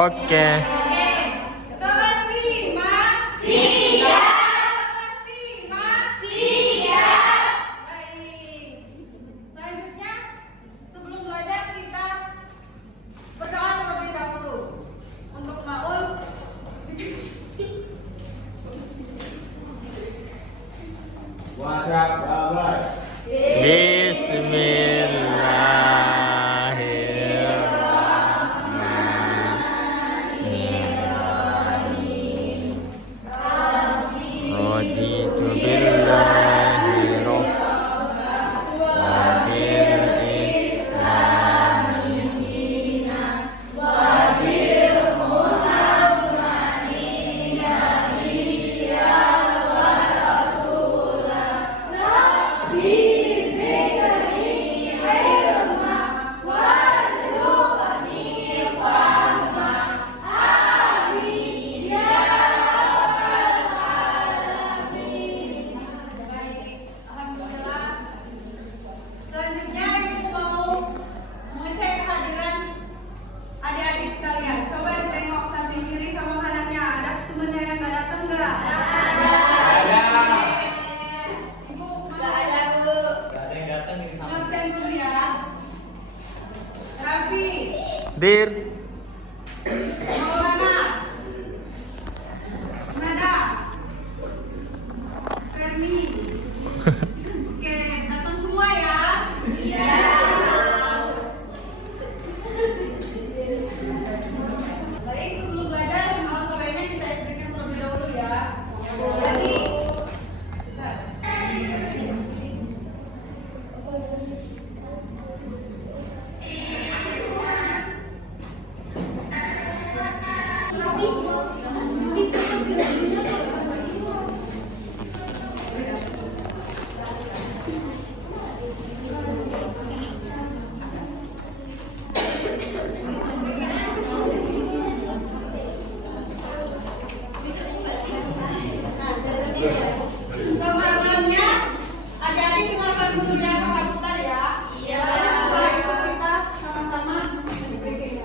Oke. Bismillahirrahmanirrahim. Raditu billahi rabban wa bil islami dinan wa bil muhammadin nabiyyan wa rasulan rabbi zidni ilma warzuqni fahma amin ya rabbal alamin. Alhamdulillah. Selanjutnya Ibu mau mengecek kehadiran adik-adik sekalian. Coba ditengok samping kiri sama kanannya. Ada temennya yang nggak datang nggak? Ada. Ibu nggak ada Bu. Gak ada yang datang ini sama. Absen dulu ya. Raffi, Dir. Maulana, Nada, Fermi. Oke, datang semua ya. Iya. Baik, sebelum belajar, alat pegawainya kita istrikan terlebih dahulu ya. Ya, Bu. Kamar-kamarnya adik-adik silakan dulu ya ke komputer ya. Iya. Setelah itu kita sama-sama briefing.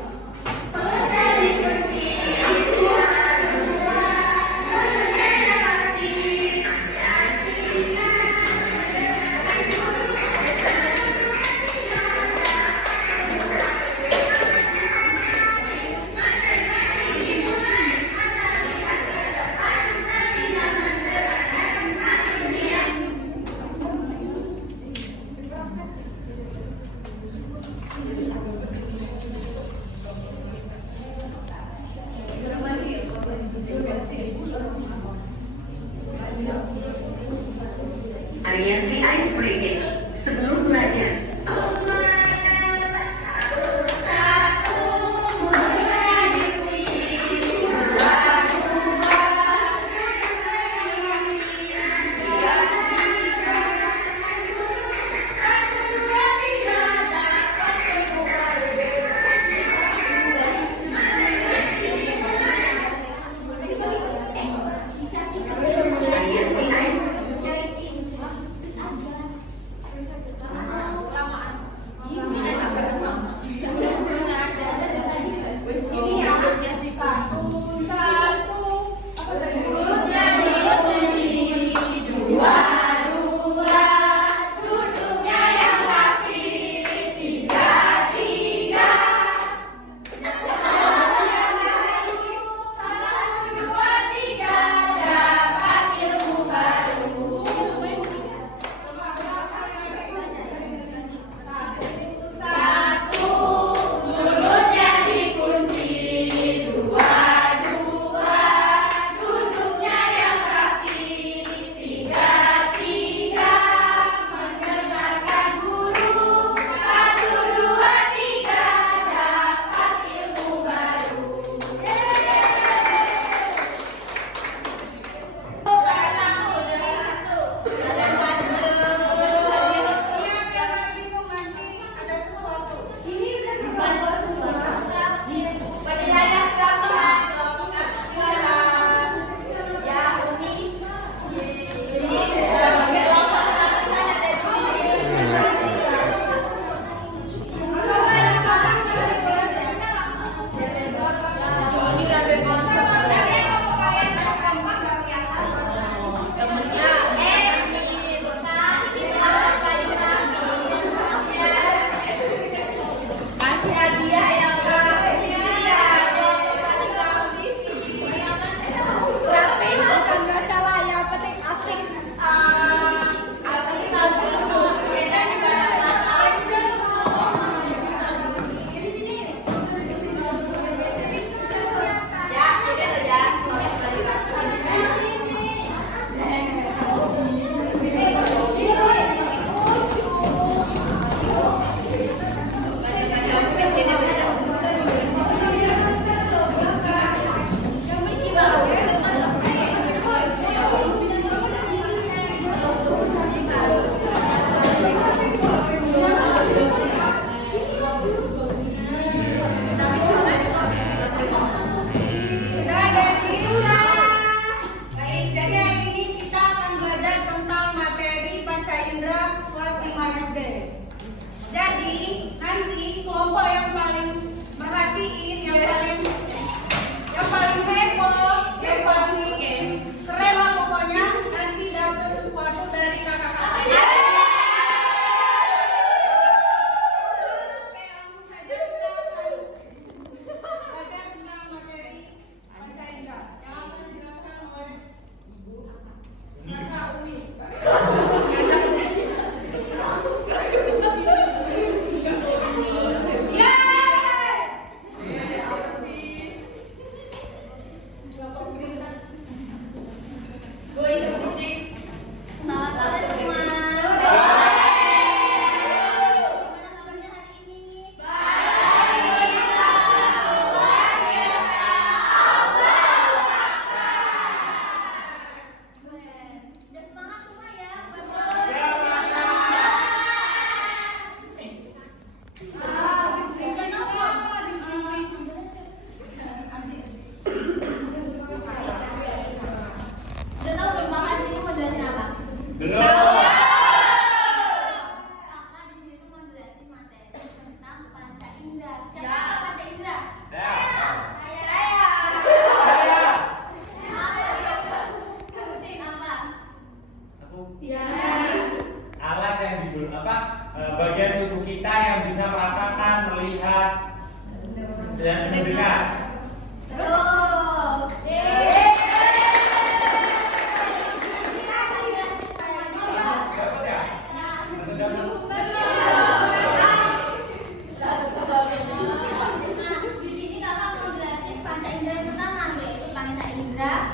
indera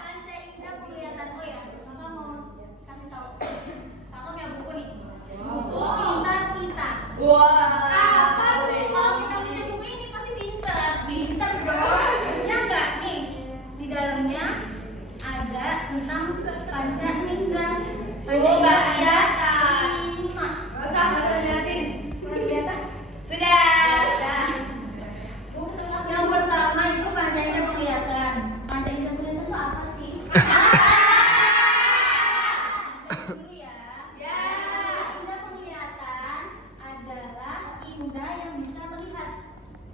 panca indera penglihatan. Oh ya, kakak mau kasih tahu. Kakak punya buku nih. Buku Pintar Kita. Apa tuh? Kalau kita punya buku ini pasti pintar. Pintar dong. Ya enggak nih. Di dalamnya ada tentang panca indera. Panca indera lima. Sudah. Yang pertama itu panca indera penglihatan. Panca indera penglihatan itu apa sih? Dulu ya. Indera penglihatan adalah indera yang bisa melihat.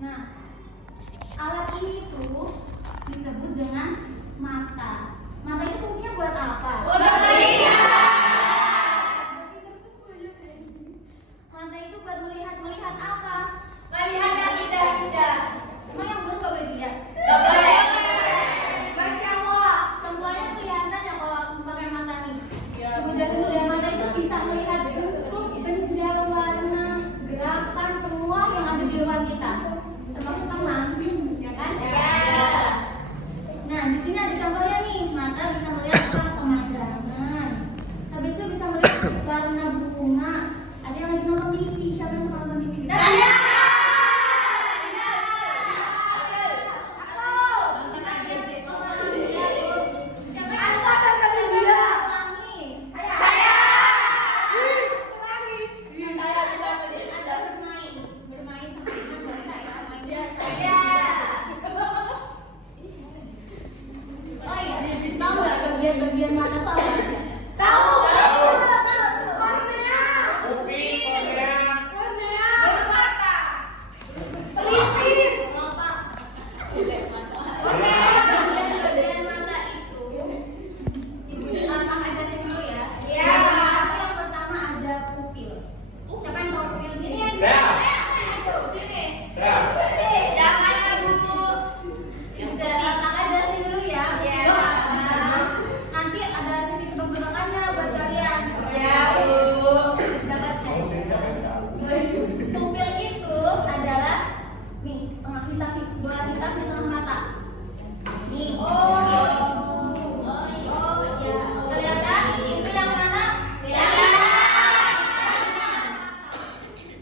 Nah, alat ini tuh disebut dengan mata. Mata itu fungsinya buat apa? Untuk melihat. Mata itu buat melihat apa? Melihat yang indah-indah. Emang yang buruk gak boleh dilihat? Gak boleh. Masya Allah, semuanya kelihatan ya kalau aku pakai mata nih. Jelasin dulu ya, mata itu bisa melihat bentuk, benda, warna, gerakan, semua yang ada di luar kita. Termasuk teman, ya kan? Nah, di sini ada contohnya nih. Mata bisa melihat pemandangan. Habis itu bisa melihat warna bunga. Ada yang lagi nonton TV. Siapa yang suka nonton TV? Saya. Nonton aja sih. Siapa yang ada bermain sama teman dan saya. Oh iya, tahu nggak bagian-bagian mata tuh apa aja? Tahu. Kornea. Kornea. Bermata. Pelipis. Kelopak. Kornea. Bagian mata itu. Kakak ajarin dulu ya. Yang pertama ada pupil. Siapa yang tahu pupil sini? Sini. Yang mana buku? Kakak ajarin dulu ya. Nanti ada sisi tebak-tebakannya buat kalian. Ya, Bu. Dapat kan? Pupil itu adalah nih, bola hitam di tengah mata. Nih. Ya. Kelihatan? Itu yang mana?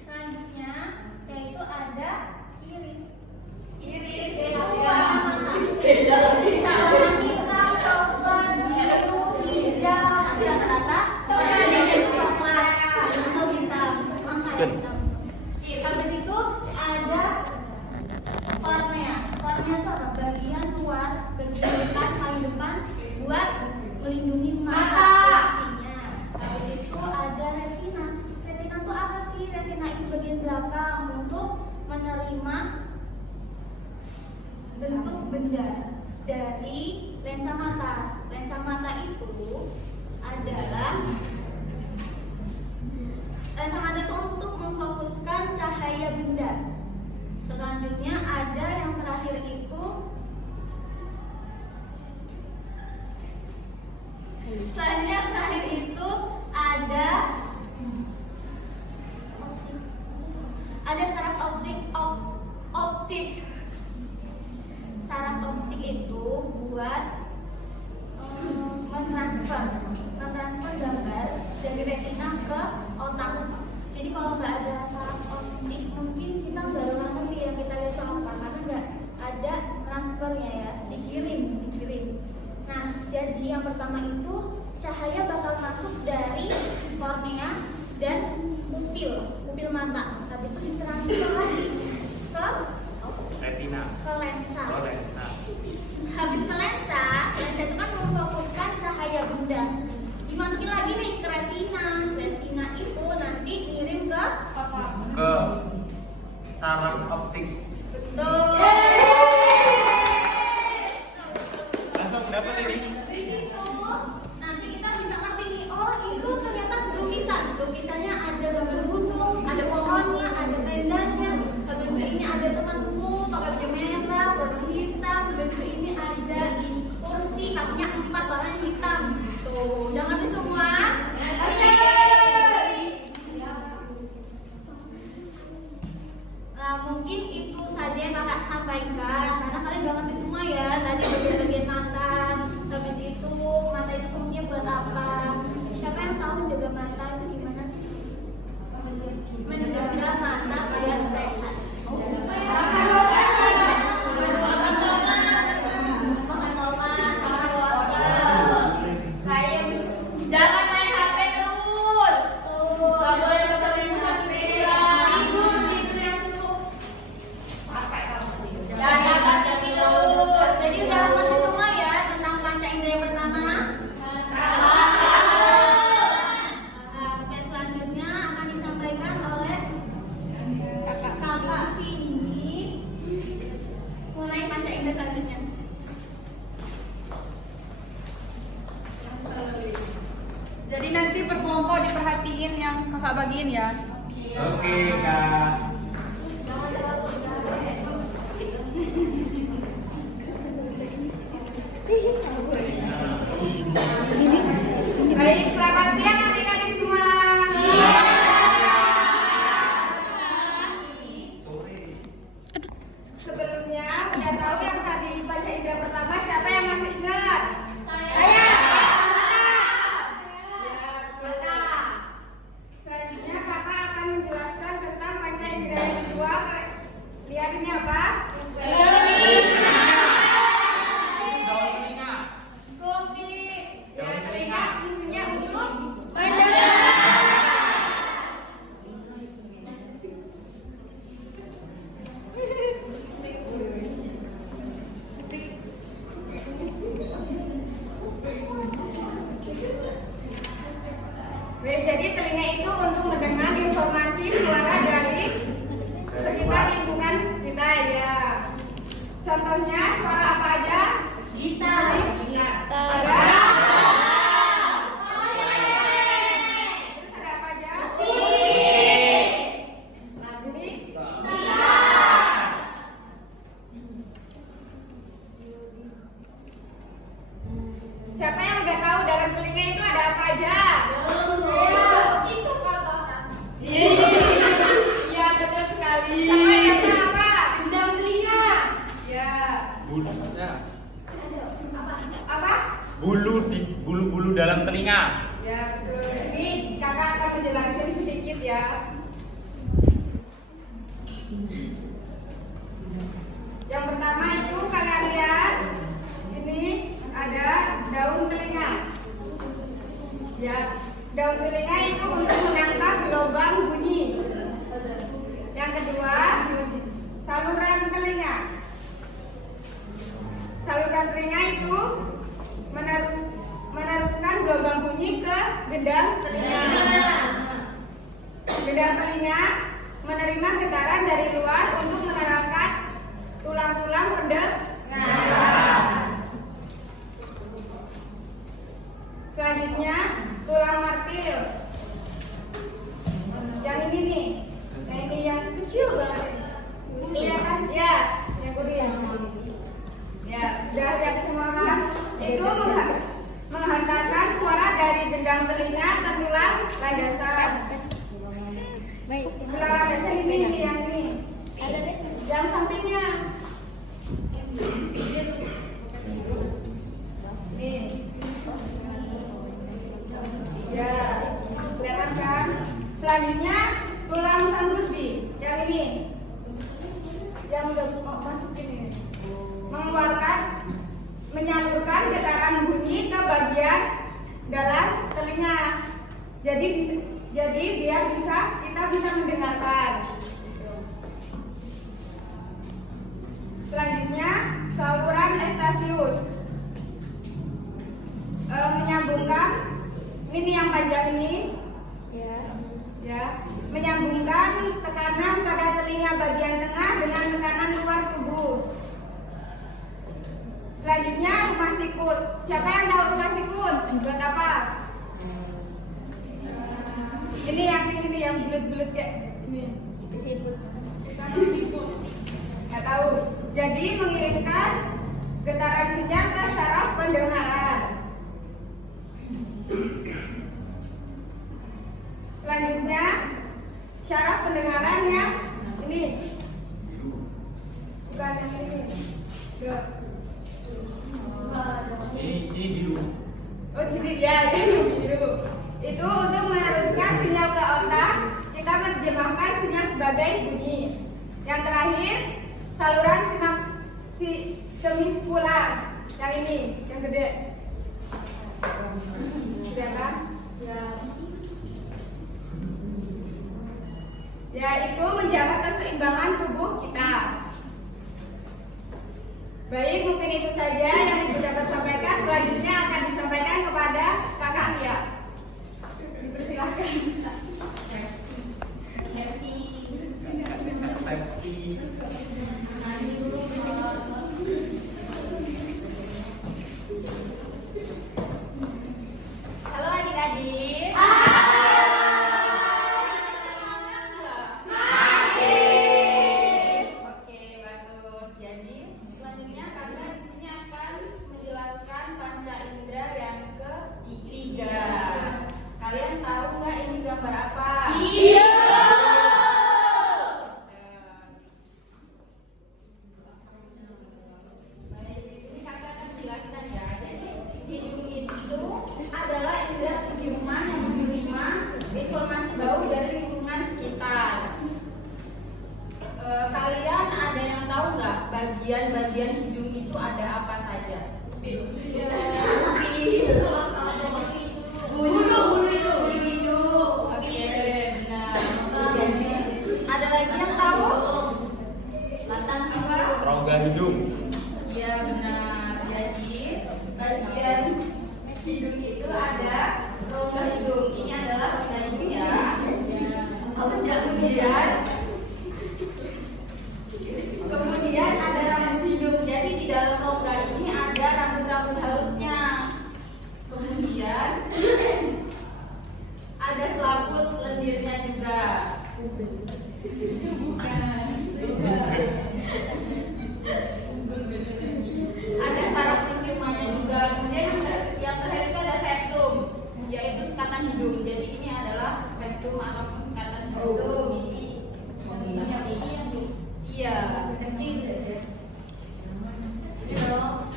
Selanjutnya yaitu ada iris. Iris itu warna mata. Bisa warna hitam, coklat, biru, hijau, nanti rata-rata warnanya itu coklat atau hitam. Habis itu ada kornea. Kornea itu apa? Bagian luar, bagian depan, paling depan buat melindungi mata. Fungsinya. Habis itu ada retina. Retina itu apa sih? Retina itu bagian belakang untuk menerima bentuk benda dari lensa mata. Lensa mata itu adalah lensa mata itu untuk memfokuskan cahaya benda. Selanjutnya ada yang terakhir itu ada saraf optik. Saraf optik itu buat mentransfer gambar dari retina ke otak. Jadi kalau nggak ada saraf optik, mungkin kita nggak bakal ngerti yang kita lihat soal apa, karena nggak ada transfernya ya, dikirim. Nah, jadi yang pertama itu cahaya bakal masuk dari kornea dan pupil mata. Habis itu ditransfer lagi ke retina, ke lensa. lensa. Habis ke lensa sampaikan karena kalian udah ngerti semua ya tadi bagian-bagian mata. Habis itu mata itu fungsinya buat apa? Siapa yang tahu jaga mata itu gimana sih? Menjaga mata biar sehat. Jangan main HP terus. Gak boleh baca buku sampai tidur yang cukup. Jangan baca terus. Jadi udah ngerti semua ya tentang panca indera yang pertama. Oke, selanjutnya akan disampaikan oleh kakak Vindi. Mulai panca indera selanjutnya. Jadi nanti berkelompok diperhatiin yang kakak bagiin ya. Oke, Kak. Baik, selamat siang adik-adik semua. Sebelumnya, udah tahu yang tadi baca indera pertama siapa yang masih ingat? Saya. Selanjutnya kakak akan menjelaskan tentang panca indera yang kedua. Lihat ini apa? Daun telinga. Kopi. Ya, telinga fungsinya untuk jadi telinga itu untuk mendengar informasi suara dari sekitar lingkungan kita ya. Contohnya suara apa aja? Gitar. Ada. Terus ada apa aja? Lagu ini. Siapa yang udah tahu dalam telinga itu ada apa aja? Itu kotoran. Iya, betul sekali. Siapa yang tahu apa? Gendang telinga. Ya. Bulunya. Apa? Bulu-bulu dalam telinga. Ya, betul. Ini kakak akan menjelaskan sedikit ya. Yang pertama itu kalian lihat ini ada daun telinga. Ya, daun telinga itu untuk menangkap gelombang bunyi. Yang kedua, saluran telinga. Saluran telinga itu meneruskan gelombang bunyi ke gendang telinga. Gendang telinga menerima getaran dari luar untuk menerangkan tulang-tulang pendengaran. Selanjutnya tulang martil. Yang ini nih, yang kecil banget. Kelihatan? Ya, yang kuning. Ya, udah lihat semua kan? Itu menghantarkan suara dari gendang telinga ke tulang landasan. Tulang landasan ini yang ini. Yang sampingnya. Nih. Ya, kelihatan kan? Selanjutnya tulang sanggurdi yang ini. Yang udah masuk ini. Menyalurkan getaran bunyi ke bagian dalam telinga. Jadi biar kita bisa mendengarkan. Selanjutnya saluran Eustachius menyambungkan ini yang panjang ini ya menyambungkan tekanan pada telinga bagian tengah dengan tekanan luar tubuh. Selanjutnya rumah sikut. Siapa yang tahu rumah sikut? Buat apa? Ini yang bulat-bulat kayak ini. Siput. Nggak tahu. Jadi mengirimkan getaran sinyal ke syaraf pendengaran. Selanjutnya syaraf pendengaran yang ini. bukan yang ini. Enggak. Ini biru. Oh sini ya, yang biru. Itu untuk meneruskan sinyal ke otak, kita menerjemahkan sinyal sebagai bunyi. Yang terakhir, saluran semiskular. Yang ini, yang gede. Sudah kan? Ya. Ya, itu menjaga keseimbangan tubuh kita. Baik, mungkin itu saja yang Ibu dapat sampaikan. Selanjutnya akan disampaikan kepada Kakak Lia. Dipersilakan. Halo adik-adik. Oke, bagus. Jadi selanjutnya kakak di sini akan menjelaskan panca indera yang ketiga. Kalian tahu nggak ini gambar apa? Iya. Baik, di sini kakak akan jelaskan ya. Jadi hidung itu adalah indera penciuman yang menerima informasi bau dari lingkungan sekitar. Kalian ada yang tahu nggak bagian-bagian hidung itu ada apa saja? Bulu hidung. Oke, benar. Jadi ada lagi yang tahu? Apa? Rongga hidung. Iya benar. Jadi bagian hidung itu ada rongga hidung. Ini adalah rongga hidung ya. Kemudian ada rambut hidung. Jadi di dalam rongga ini ada rambut-rambut halusnya. Kemudian ada selaput lendirnya juga. Bukan. Ada saraf penciumannya juga. Kemudian yang terakhir itu ada septum, yaitu sekatan hidung. Jadi ini adalah septum ataupun sekatan hidung. Iya, kecil. Ini loh,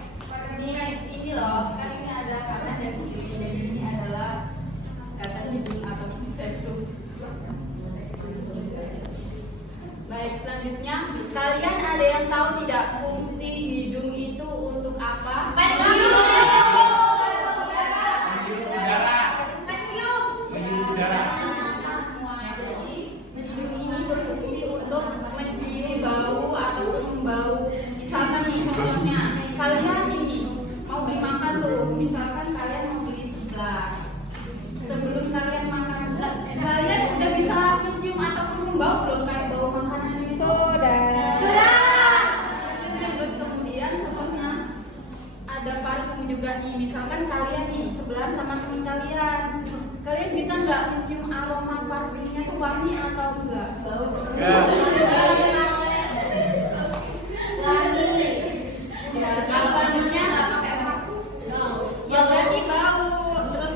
ini loh, kan ini ada kanan dan kiri. Jadi ini adalah sekatan hidung ataupun septum. Baik, selanjutnya kalian ada yang tahu tidak fungsi hidung itu untuk apa? Menghirup udara. Semua. Jadi mencium ini berfungsi untuk mencium bau ataupun membau. Misalkan nih contohnya, kalian ini mau beli makan tuh, misalkan kalian mau beli sebelah. Sebelum kalian makan, kalian udah bisa mencium ataupun membau belum kayak bau makanan itu? Sudah. Terus kemudian contohnya ada parfum juga nih. Misalkan kalian nih sebelah sama teman kalian bisa nggak mencium aroma parfumnya tuh wangi atau enggak? Bau. Wangi. Ya, kalau selanjutnya nggak pakai parfum, ya berarti bau. Terus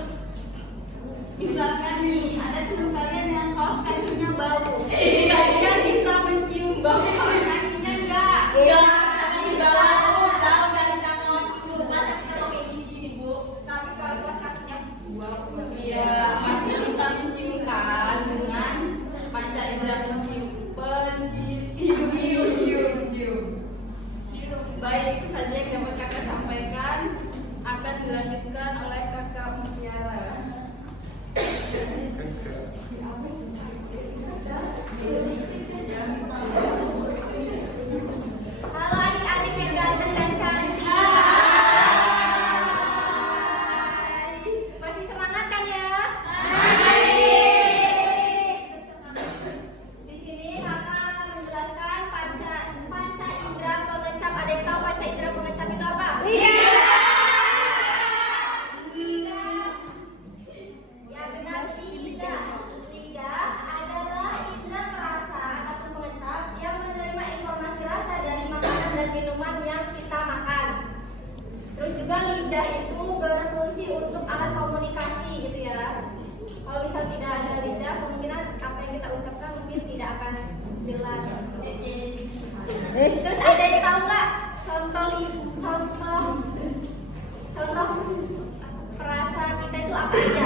misalkan nih ada teman kalian yang kaos kakinya bau, kalian bisa mencium bau kaos kakinya enggak? Tapi kalau kaos kakinya bau, ya pasti bisa mencium kan dengan panca indera cium. Baik, itu saja yang dapat kakak sampaikan. Akan dilanjutkan oleh kakak Mutiara. Halo adik-adik yang ganteng dan cantik. Masih semangat kan ya? Di sini kakak akan menjelaskan panca indera pengecap. Ada yang tahu panca indera pengecap itu apa? Ya benar, lidah. Lidah adalah indera perasa ataupun pengecap yang menerima informasi rasa dari makanan dan minuman yang kita makan. Terus juga lidah itu berfungsi untuk alat komunikasi gitu ya. Kalau misal tidak ada lidah, kemungkinan apa yang kita ucapkan mungkin tidak akan jelas. Terus ada yang tahu nggak contoh perasa kita itu apa aja?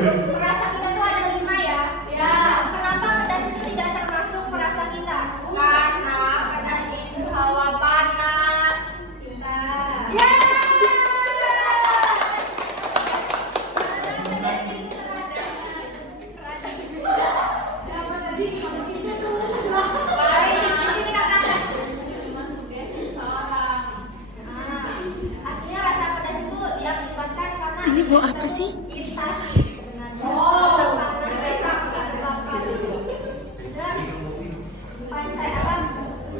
Perasa kita tuh ada 5 ya. Ya. Kenapa pedas itu tidak termasuk perasa kita? Karena pedas itu hawa panas. Pintar. Ya. Siapa tadi? Baik, di sini katakan. Cuma sugesti seorang. Aslinya rasa pedas itu yang dilibatkan karena Ini bau apa sih? iritasi.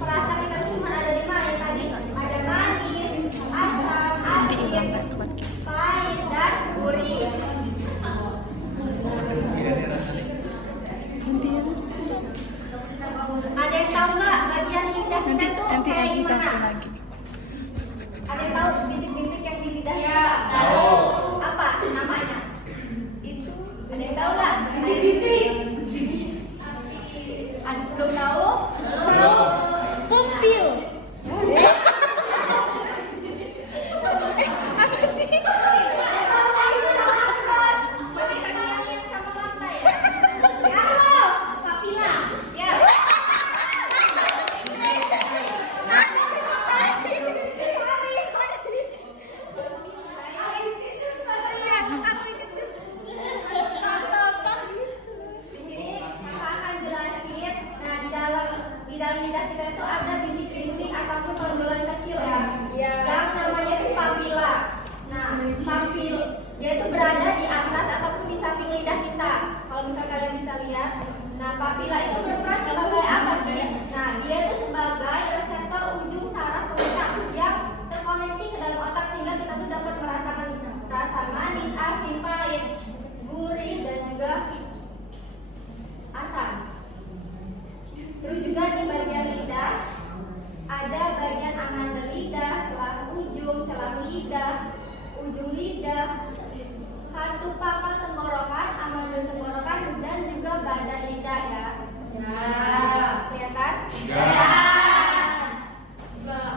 Perasa kita cuma ada 5 ya tadi. Ada manis, asam, asin, pahit, dan gurih. Ada yang tahu nggak bagian lidah kita tuh kayak gimana? Ada yang tahu bintik-bintik yang di lidah? Ya. Tahu. Apa namanya? Itu. Ada yang tahu nggak? Bintik. Belum tahu? Belum. Pupil. Apa sih? Dalam lidah kita itu ada bintik-bintik ataupun tonjolan kecil ya, yang namanya itu papila. Nah, papil dia itu berada di atas ataupun di samping lidah kita. Kalau misal kalian bisa lihat, nah papila itu berperan sebagai apa sih? Nah, dia itu sebagai reseptor ujung saraf pencernaan yang terkoneksi ke dalam otak sehingga kita tuh dapat merasakan rasa manis, asin, pahit, gurih dan juga asam. Terus juga di bagian lidah ada bagian amandel lidah, celah lidah, ujung lidah, hatu pangkal tenggorokan, amandel tenggorokan, dan juga badan lidah ya. Ya. Kelihatan? Ya. Enggak.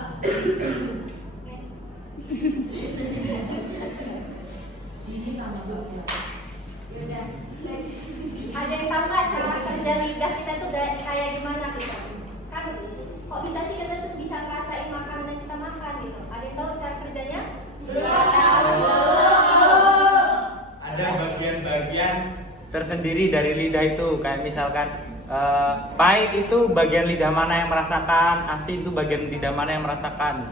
Yaudah. Next. Ada yang tahu nggak cara kerja lidah kita tuh kayak gimana kita? Kan kok bisa sih kita tuh bisa ngerasain makanan yang kita makan gitu? Ada yang tahu cara kerjanya? Belum tahu. Ada bagian-bagian tersendiri dari lidah itu, kayak misalkan pahit itu bagian lidah mana yang merasakan, asin itu bagian lidah mana yang merasakan.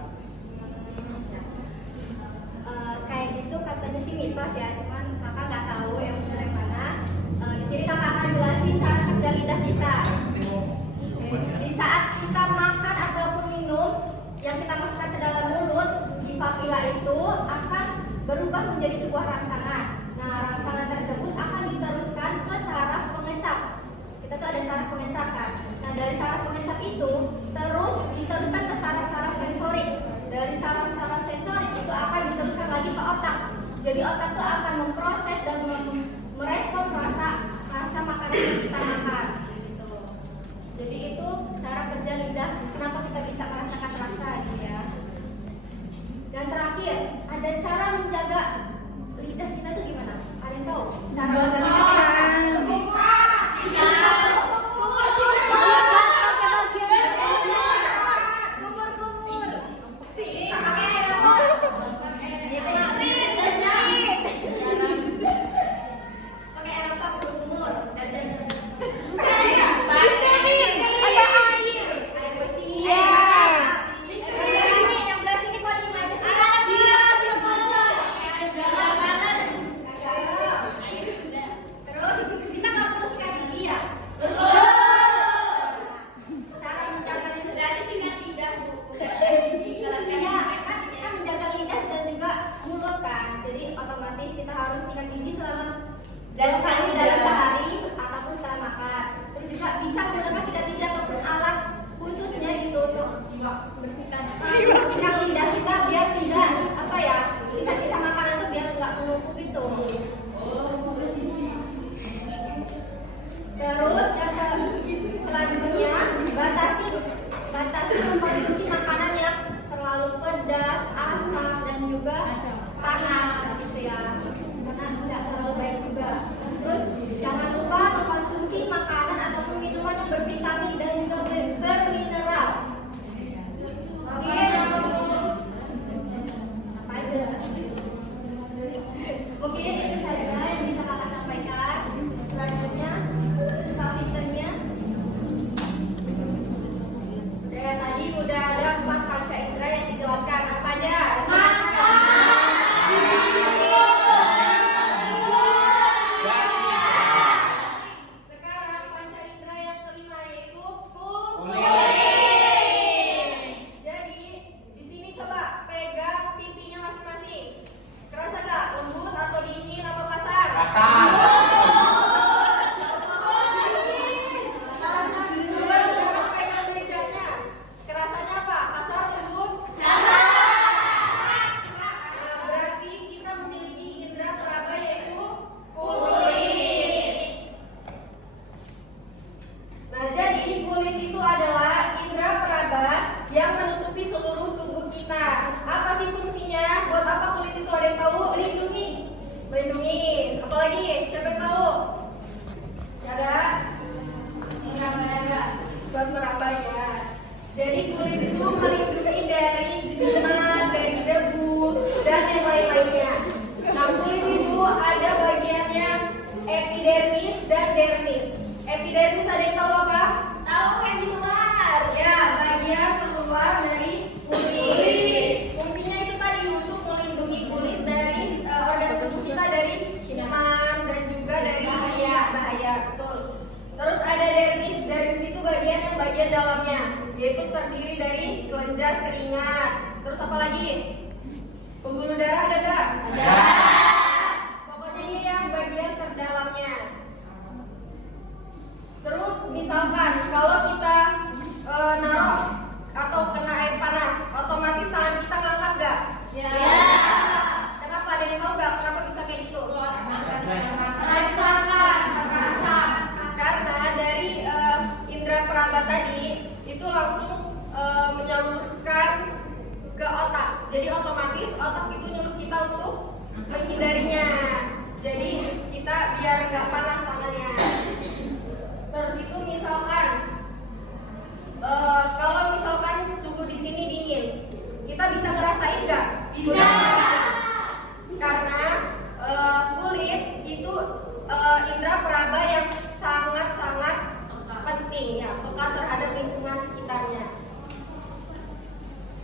Kayak gitu katanya sih mitos ya, cuman kakak nggak tahu yang benar yang mana. Di sini kakak akan jelasin cara kerja lidah kita. Di saat kita makan ataupun minum, yang kita masukkan ke dalam mulut di papila itu akan berubah menjadi sebuah rangsangan. Nah, rangsangan tersebut akan diteruskan ke saraf pengecap. Kita tuh ada saraf pengecap kan. Nah, dari saraf pengecap itu terus diteruskan ke saraf-saraf sensorik. Dari saraf-saraf sensorik itu akan diteruskan lagi ke otak. Jadi otak itu akan memproses dan merespon rasa makanan yang kita makan. Gitu. Jadi itu cara kerja lidah. Kenapa kita bisa merasakan rasa gitu ya? Dan terakhir, ada cara menjaga lidah kita tuh gimana? Ada yang tahu? Cara menjaga dan sekali dalam sehari ataupun setelah makan. Terus juga bisa menggunakan sikat gigi ataupun alat khususnya gitu untuk membersihkan lidah kita biar tidak sisa-sisa makanan itu biar nggak menumpuk gitu. Terus yang selanjutnya batasi mengkonsumsi makanan yang terlalu pedas, asam dan juga panas gitu ya. Karena tidak terlalu baik juga. Terus jangan lupa mengkonsumsi makanan ataupun minuman yang bervitamin dan juga bermineral. Oke. Apa aja? Mungkin itu saja yang bisa kakak sampaikan. Selanjutnya, Kak Fiturnya. Ya, tadi udah ada 4 panca indera yang dijelaskan. Apa aja? Sekarang panca indera yang kelima yaitu kulit. Jadi di sini coba pegang pipinya masing-masing. Kerasa gak lembut atau dingin atau kasar? Kasar. Coba sekarang pegang mejanya. Kerasanya apa? Kasar, lembut? Nah, berarti kita memiliki indera peraba yaitu kulit. Nah, jadi kulit itu adalah indera peraba yang menutupi seluruh tubuh kita. Apa sih fungsinya? Buat apa kulit itu? Ada yang tahu? Melindungi. Apalagi? Siapa yang tahu? Ada? Buat meraba ya. Jadi kulit itu melindungi dari kuman, dari debu, dan yang lain-lainnya. Nah, kulit itu ada bagiannya epidermis dan dermis. Epidermis ada yang tahu apa? Tahu kan di luar. Ya, bagian keluar dari kulit. Fungsinya itu tadi untuk melindungi kulit dari organ tubuh kita dari kuman dan juga dari bahaya. Betul. Terus ada dermis. Dermis itu bagian dalamnya, yaitu terdiri dari kelenjar keringat. Terus apa lagi? Pembuluh darah ada gak? Ada. Pokoknya dia yang bagian terdalamnya. Terus misalkan kalau kita naruh atau kena air panas, otomatis tangan kita ngangkat gak? Ya. Kenapa? Ada yang tahu gak kenapa bisa kayak gitu? Karena dari indera peraba tadi itu langsung menyalurkan ke otak. Jadi otomatis otak itu nyuruh kita untuk menghindarinya. Jadi kita biar nggak panas tangannya. Terus itu misalkan kalau misalkan suhu di sini dingin, kita bisa ngerasain nggak? Bisa. Karena kulit itu indera peraba yang sangat-sangat penting ya, peka terhadap lingkungan sekitarnya.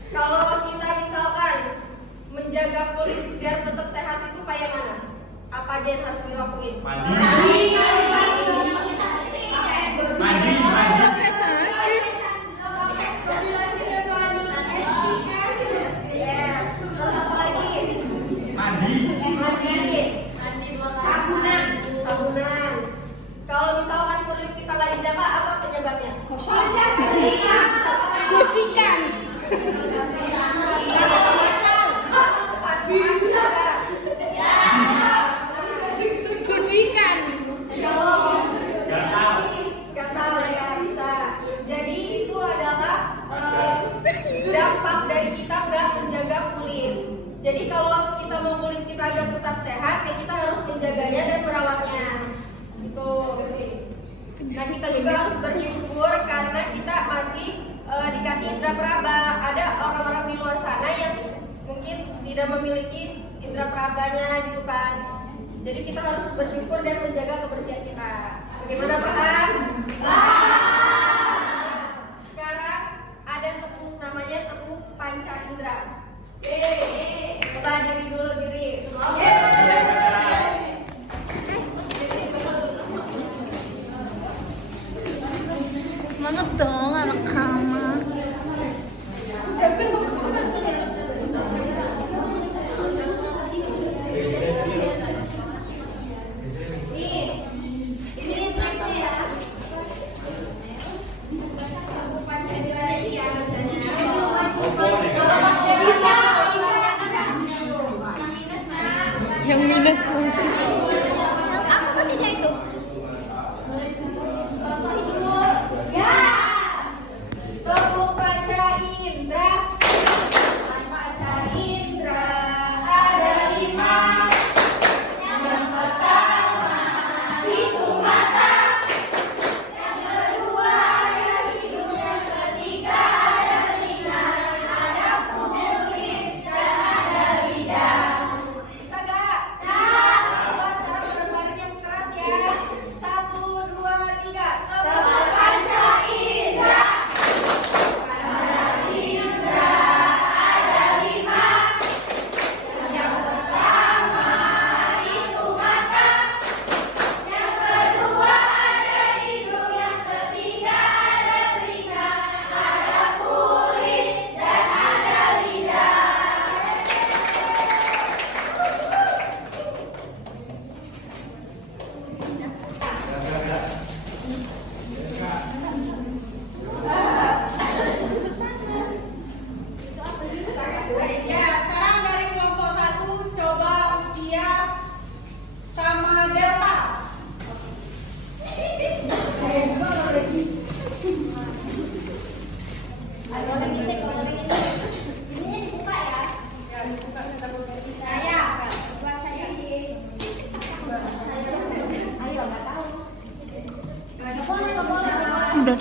Kalau kita misalkan menjaga kulit biar tetap sehat itu kayak mana? Apa aja yang harus dilakuin? Mandi. Kudikan. Gatal ya bisa. Jadi itu adalah dampak dari kita nggak menjaga kulit. Jadi kalau kita mau kulit kita agar tetap sehat, ya kita harus menjaganya dan merawatnya. Itu. Nah kita juga harus bersyukur karena kita masih dikasih indra peraba. Ada orang-orang di luar sana yang mungkin tidak memiliki indra perabanya gitu kan. Jadi kita harus bersyukur dan menjaga kebersihan kita. Bagaimana paham? Sekarang ada tepuk namanya tepuk panca indera. Coba diri dulu diri. Semangat dong anak kamu. Ini selesai ya. Tepuk panca indera ini ya bacanya. Yang minus. Apa kuncinya itu? Contohin dulu. Ya. Tepuk panca indera. Panca indera ada 5. Yang pertama itu mata. Yang kedua ada hidung. Yang ketiga ada telinga. Ada kulit dan ada lidah. Bisa gak? Coba sekarang bareng-bareng yang keras ya. 1, 2, 3. Tepuk panca indera. Panca indera ada 5. Yang pertama itu mata. Yang kedua ada hidung. Yang ketiga ada telinga. Ada kulit dan ada lidah. Ya, sekarang dari kelompok 1 coba Utia sama Delta. Ini dibuka ya. Ya, dibuka kita buka. Saya, buat saya. Ayo, nggak tahu. Udah.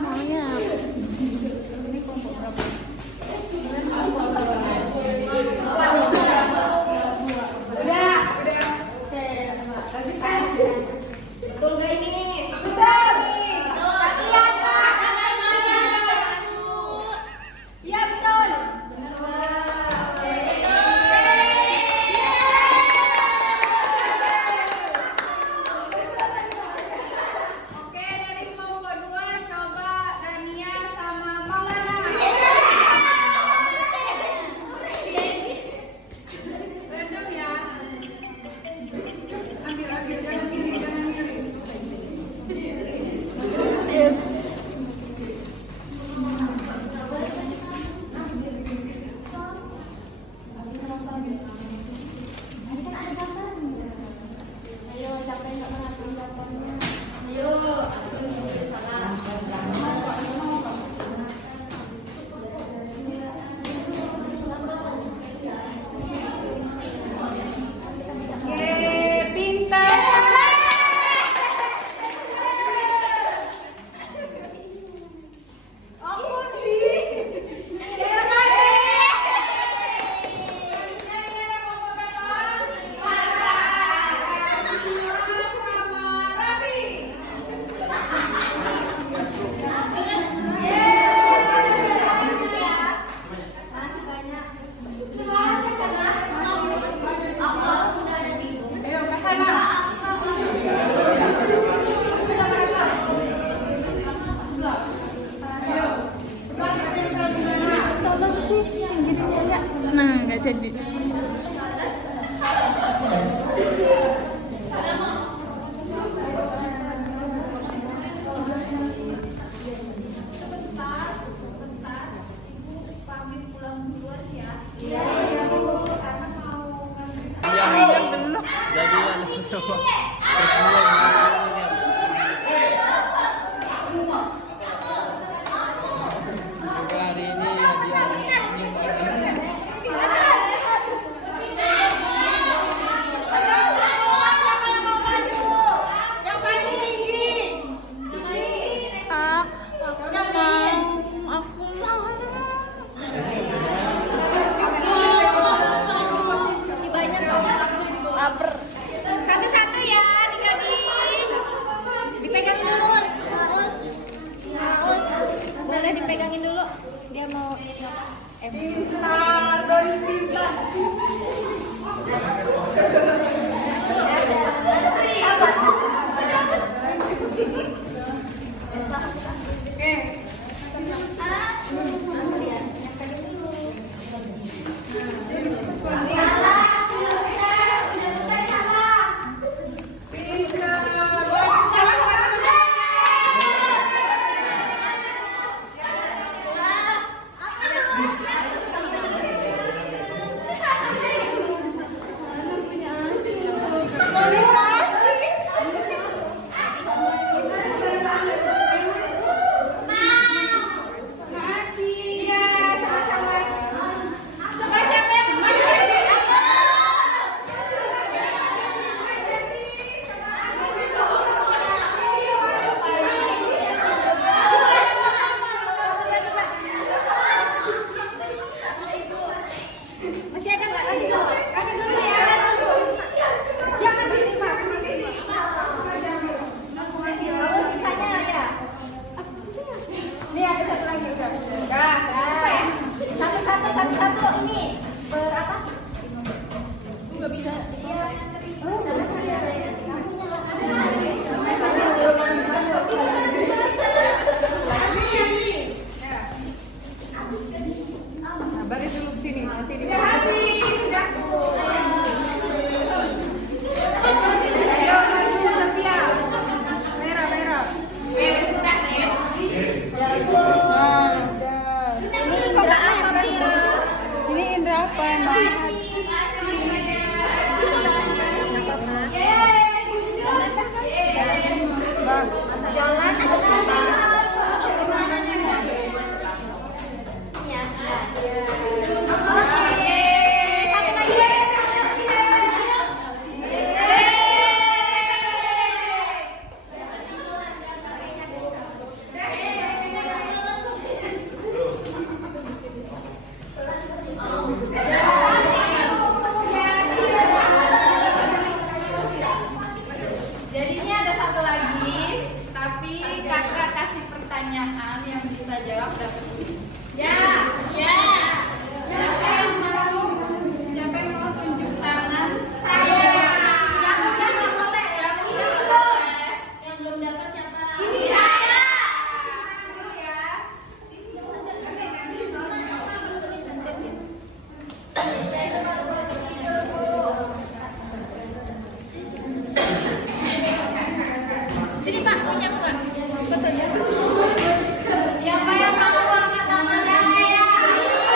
Maunya Udah. Betul nggak ini? Betul. Latihan lah. Iya betul. Oke, dari kelompok 2 coba Dania sama Maulana. Random ya. Ambil jangan kiri, jangan kiri. Ayo, siapa yang nggak pernah gambarnya? Ayo. Oke, pintar. Oh, Di. Siapa deh? Dari ada kelompok berapa? Sama Raffi. Makasih banyak. Semangat sana. Aku sudah ada bingung. Ayo ke sana. tolong sih yang gini ya. Nah, nggak jadi. hari ini hadiah ini Ah, aku mau. Masih banyak loh. Lapar. Satu-satu ya, adik-adik. Dipegang dulu. Raul. Boleh dipegangin dulu. Dia mau Pintar, Dori pintar. Oke. Pintar. Boleh jalan kemana-mana. Iya, sama-sama. Coba siapa yang mau maju lagi? masih ada nggak lagi? Kaki dulu ya. Jangan ditimpa. Sisanya ya. Nih ada satu lagi udah. Udah. Satu-satu ini berapa? Nggak bisa. Iya. Baris dulu sini. Nanti di habis. Sudah. Ayo maju Sofia. Merah. Ini kok nggak apa Mira? Ini Indra apa? Jalan Jadinya ada satu lagi, tapi kakak kasih pertanyaan yang bisa jawab dapat duit. ya. Siapa yang mau tunjuk tangan? Saya. Yang udah nggak boleh. Yang udah boleh. Yang belum dapat siapa? Sini Pak, punya Pak. Fotonya. Siapa yang mau angkat tangan? Saya.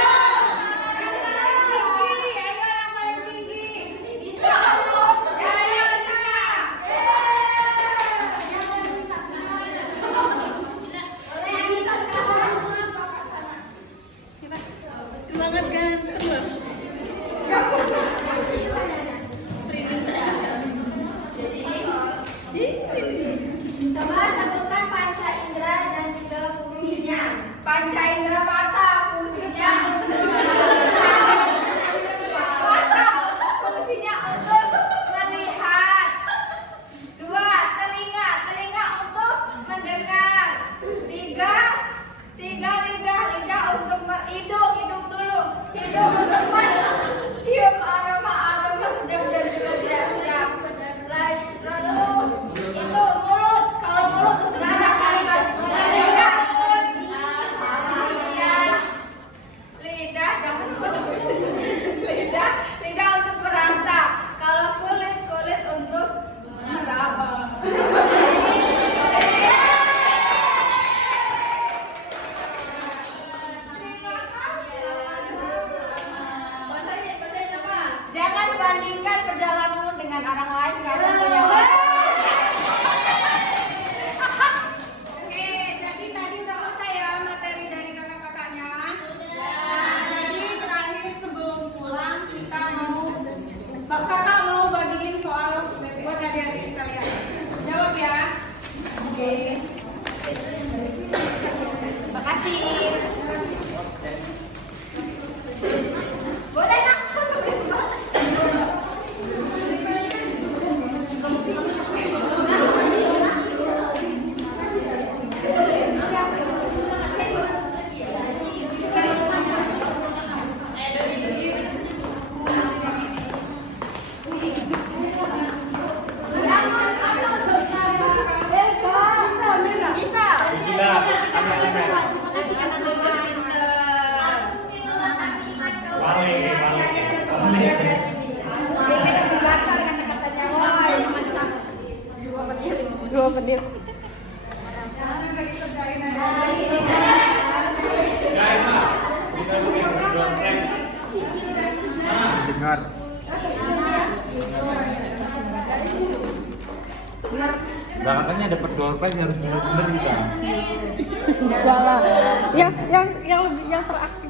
Makasih. Boleh nak? Bisa. Gila, anak-anak. Makasih kakak Jojo pinter. Paling. Dua menit. Dengar. Nah, katanya dapat door prize harus bener-bener kita. Enggak lah. Yang teraktif.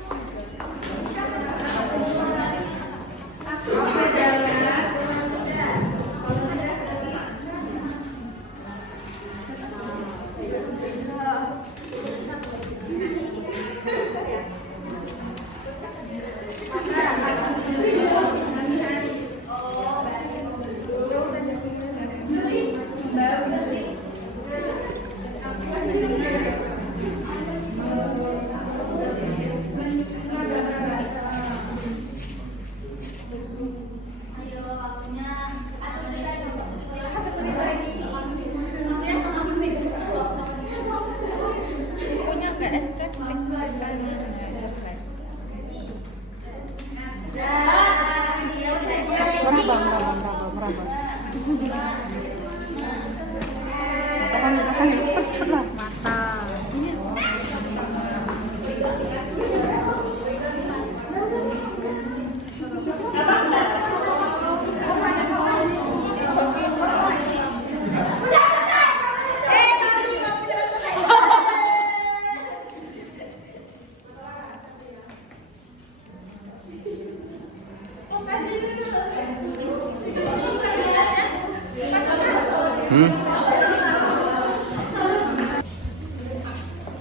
Meraba. Kapan pasang cepet lah. Mata.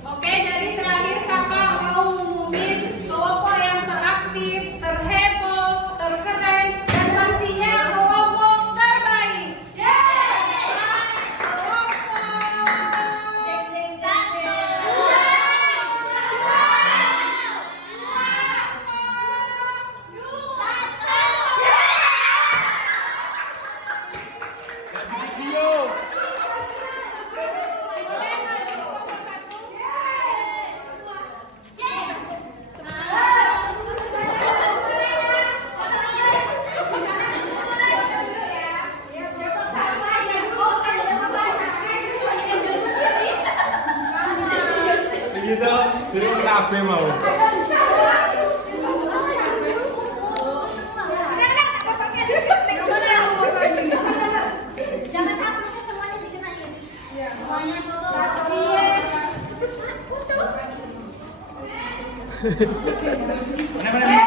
Oke, jadi terakhir kakak mau ngumumin kelompok yang teraktif, terheboh, terkeren, dan pastinya kelompok terbaik. Gitu, terus kabeh mau. Jangan satu, semuanya dikenain. Semuanya foto. Mana?